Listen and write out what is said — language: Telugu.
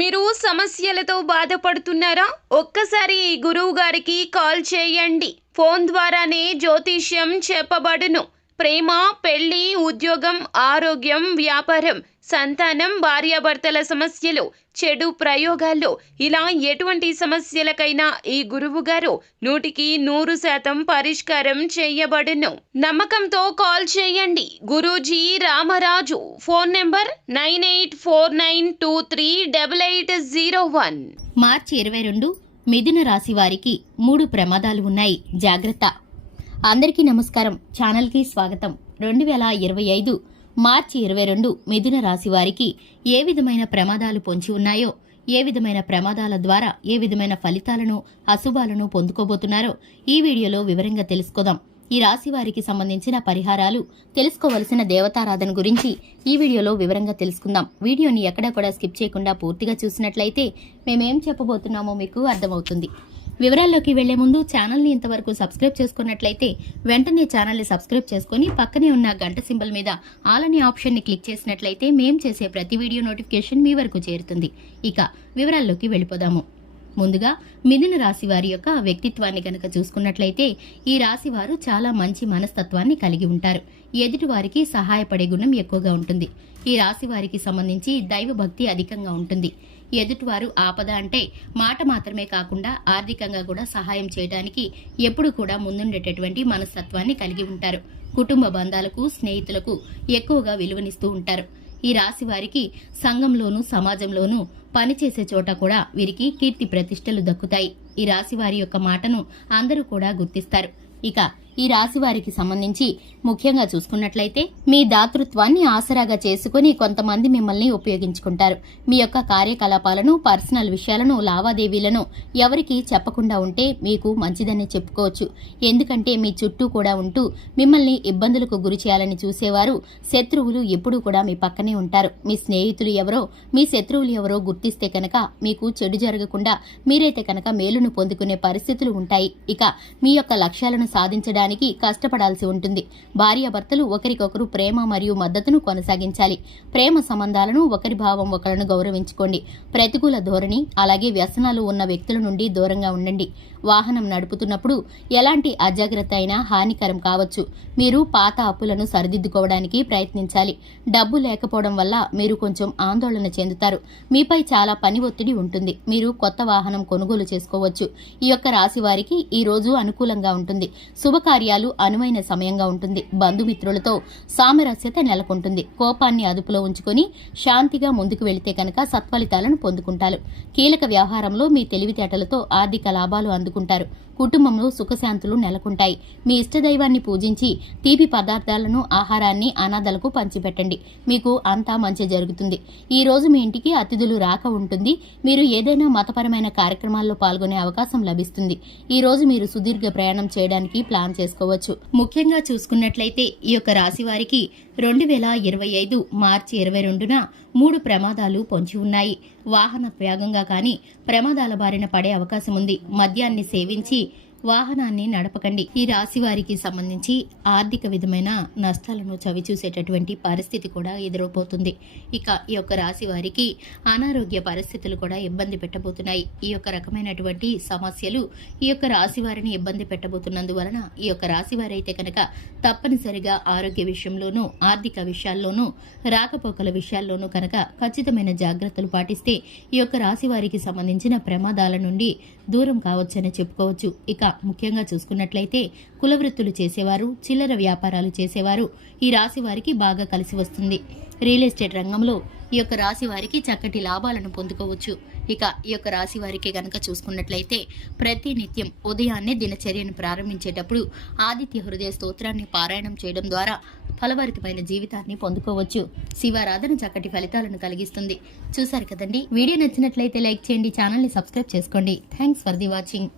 మీరు సమస్యలతో బాధపడుతున్నారా? ఒక్కసారి ఈ గురువు గారికి కాల్ చేయండి. ఫోన్ ద్వారానే జ్యోతిష్యం చెప్పబడును. ప్రేమ, పెళ్లి, ఉద్యోగం, ఆరోగ్యం, వ్యాపారం, సంతానం, భార్యాభర్తల సమస్యలు, చెడు ప్రయోగాల్లో ఇలా ఎటువంటి సమస్యలకైనా ఈ గురువు గారు 100% పరిష్కారం చేయబడును. నమ్మకంతో కాల్ చేయండి. గురూజీ రామరాజు. Phone number 9849238801. మార్చి 22 మిథున రాశి వారికి 3 ప్రమాదాలు ఉన్నాయి, జాగ్రత్త. అందరికీ నమస్కారం, ఛానల్కి స్వాగతం. 2025 మార్చి 22 మిథున రాశి వారికి ఏ విధమైన ప్రమాదాలు పొంచి ఉన్నాయో, ఏ విధమైన ప్రమాదాల ద్వారా ఏ విధమైన ఫలితాలను, అశుభాలను పొందుకోబోతున్నారో ఈ వీడియోలో వివరంగా తెలుసుకుందాం. ఈ రాశి వారికి సంబంధించిన పరిహారాలు, తెలుసుకోవలసిన దేవతారాధన గురించి ఈ వీడియోలో వివరంగా తెలుసుకుందాం. వీడియోని ఎక్కడా కూడా స్కిప్ చేయకుండా పూర్తిగా చూసినట్లయితే మేమేం చెప్పబోతున్నామో మీకు అర్థమవుతుంది. వివరాల్లోకి వెళ్లే ముందు ఛానల్ని ఇంతవరకు సబ్స్క్రైబ్ చేసుకున్నట్లయితే వెంటనే ఛానల్ని సబ్స్క్రైబ్ చేసుకుని పక్కనే ఉన్న గంట సింబల్ మీద ఆల్ అనే ఆప్షన్ని క్లిక్ చేసినట్లయితే మేం చేసే ప్రతి వీడియో నోటిఫికేషన్ మీ వరకు చేరుతుంది. ఇక వివరాల్లోకి వెళ్ళిపోదాము. ముందుగా మిథున రాశి వారి యొక్క వ్యక్తిత్వాన్ని కనుక చూసుకున్నట్లయితే ఈ రాశి వారు చాలా మంచి మనస్తత్వాన్ని కలిగి ఉంటారు. ఎదుటి వారికి సహాయపడే గుణం ఎక్కువగా ఉంటుంది. ఈ రాశి వారికి సంబంధించి దైవ భక్తి అధికంగా ఉంటుంది. ఎదుటివారు ఆపద అంటే మాట మాత్రమే కాకుండా ఆర్థికంగా కూడా సహాయం చేయడానికి ఎప్పుడు కూడా ముందుండేటటువంటి మనస్తత్వాన్ని కలిగి ఉంటారు. కుటుంబ బంధాలకు, స్నేహితులకు ఎక్కువగా విలువనిస్తూ ఉంటారు. ఈ రాశి వారికి సంఘంలోనూ, సమాజంలోనూ పనిచేసే చోట కూడా వీరికి కీర్తి ప్రతిష్టలు దక్కుతాయి. ఈ రాశి వారి యొక్క మాటను అందరూ కూడా గుర్తిస్తారు. ఇక ఈ రాశి వారికి సంబంధించి ముఖ్యంగా చూసుకున్నట్లయితే మీ దాతృత్వాన్ని ఆసరాగా చేసుకుని కొంతమంది మిమ్మల్ని ఉపయోగించుకుంటారు. మీ యొక్క కార్యకలాపాలను, పర్సనల్ విషయాలను, లావాదేవీలను ఎవరికి చెప్పకుండా ఉంటే మీకు మంచిదని చెప్పుకోవచ్చు. ఎందుకంటే మీ చుట్టూ కూడా ఉంటూ మిమ్మల్ని ఇబ్బందులకు గురి చేయాలని చూసేవారు, శత్రువులు ఎప్పుడూ కూడా మీ పక్కనే ఉంటారు. మీ స్నేహితులు ఎవరో, మీ శత్రువులు ఎవరో గుర్తిస్తే కనుక మీకు చెడు జరగకుండా మీరైతే కనుక మేలును పొందుకునే పరిస్థితులు ఉంటాయి. ఇక మీ యొక్క లక్ష్యాలను సాధించడానికి కష్టపడాల్సి ఉంటుంది. భార్యాభర్తలు ఒకరికొకరు ప్రేమ మరియు మద్దతును కొనసాగించాలి. ప్రేమ సంబంధాలను, ఒకరి భావం ఒకరిని గౌరవించుకోండి. ప్రతికూల ధోరణి, అలాగే వ్యసనాలు ఉన్న వ్యక్తుల నుండి దూరంగా ఉండండి. వాహనం నడుపుతున్నప్పుడు ఎలాంటి అజాగ్రత్త అయినా హానికరం కావచ్చు. మీరు పాత అప్పులను సరిదిద్దుకోవడానికి ప్రయత్నించాలి. డబ్బు లేకపోవడం వల్ల మీరు కొంచెం ఆందోళన చెందుతారు. మీపై చాలా పని ఒత్తిడి ఉంటుంది. మీరు కొత్త వాహనం కొనుగోలు చేసుకోవచ్చు. ఈ యొక్క రాశి వారికి ఈ రోజు అనుకూలంగా ఉంటుంది. శుభకార్యాలు అనువైన సమయంగా ఉంటుంది. బంధుమిత్రులతో సామరస్యత నెలకొంటుంది. కోపాన్ని అదుపులో ఉంచుకొని శాంతిగా ముందుకు వెళితే కనుక సత్ఫలితాలను పొందుకుంటారు. కీలక వ్యవహారంలో మీ తెలివితేటలతో ఆర్థిక లాభాలు అందుకుంటారు. కుటుంబంలో సుఖశాంతులు నెలకొంటాయి. మీ ఇష్టదైవాన్ని పూజించి తీపి పదార్థాలను, ఆహారాన్ని అనాథలకు పంచిపెట్టండి. మీకు అంతా మంచి జరుగుతుంది. ఈ రోజు మీ ఇంటికి అతిథులు రాక ఉంటుంది. మీరు ఏదైనా మతపరమైన కార్యక్రమాల్లో పాల్గొనే అవకాశం లభిస్తుంది. ఈ రోజు మీరు సుదీర్ఘ ప్రయాణం చేయడానికి ప్లాన్ చేసుకోవచ్చు. ముఖ్యంగా చూసుకున్నట్లయితే ఈ యొక్క రాశి వారికి 2025 మార్చి 22న 3 ప్రమాదాలు పొంచి ఉన్నాయి. వాహన వేగంగా కానీ ప్రమాదాల బారిన పడే అవకాశం ఉంది. మద్యాన్ని సేవించి వాహనాన్ని నడపకండి. ఈ రాశి వారికి సంబంధించి ఆర్థిక విధమైన నష్టాలను చవిచూసేటటువంటి పరిస్థితి కూడా ఎదురవుతుంది. ఇక ఈ యొక్క రాశి వారికి అనారోగ్య పరిస్థితులు కూడా ఇబ్బంది పెట్టబోతున్నాయి. ఈ యొక్క రకమైనటువంటి సమస్యలు ఈ యొక్క రాశి వారిని ఇబ్బంది పెట్టబోతున్నందువలన ఈ యొక్క రాశి వారైతే కనుక తప్పనిసరిగా ఆరోగ్య విషయంలోనూ, ఆర్థిక విషయాల్లోనూ, రాకపోకల విషయాల్లోనూ కనుక ఖచ్చితమైన జాగ్రత్తలు పాటిస్తే ఈ యొక్క రాశి వారికి సంబంధించిన ప్రమాదాల నుండి దూరం కావచ్చని చెప్పుకోవచ్చు. ఇక ముఖ్యంగా చూసుకున్నట్లయితే కులవృత్తులు చేసేవారు, చిల్లర వ్యాపారాలు చేసేవారు ఈ రాశి వారికి బాగా కలిసి వస్తుంది. రియల్ ఎస్టేట్ రంగంలో ఈ యొక్క రాశి వారికి చక్కటి లాభాలను పొందుకోవచ్చు. ఇక ఈ యొక్క రాశి వారికి గనక చూసుకున్నట్లయితే ప్రతి నిత్యం ఉదయాన్నే దినచర్యను ప్రారంభించేటప్పుడు ఆదిత్య హృదయ స్తోత్రాన్ని పారాయణం చేయడం ద్వారా ఫలభరితమైన జీవితాన్ని పొందుకోవచ్చు. శివారాధన చక్కటి ఫలితాలను కలిగిస్తుంది. చూసారు కదండి. వీడియో నచ్చినట్లయితే లైక్ చేయండి, ఛానల్ని సబ్స్క్రైబ్ చేసుకోండి. Thanks for the watching.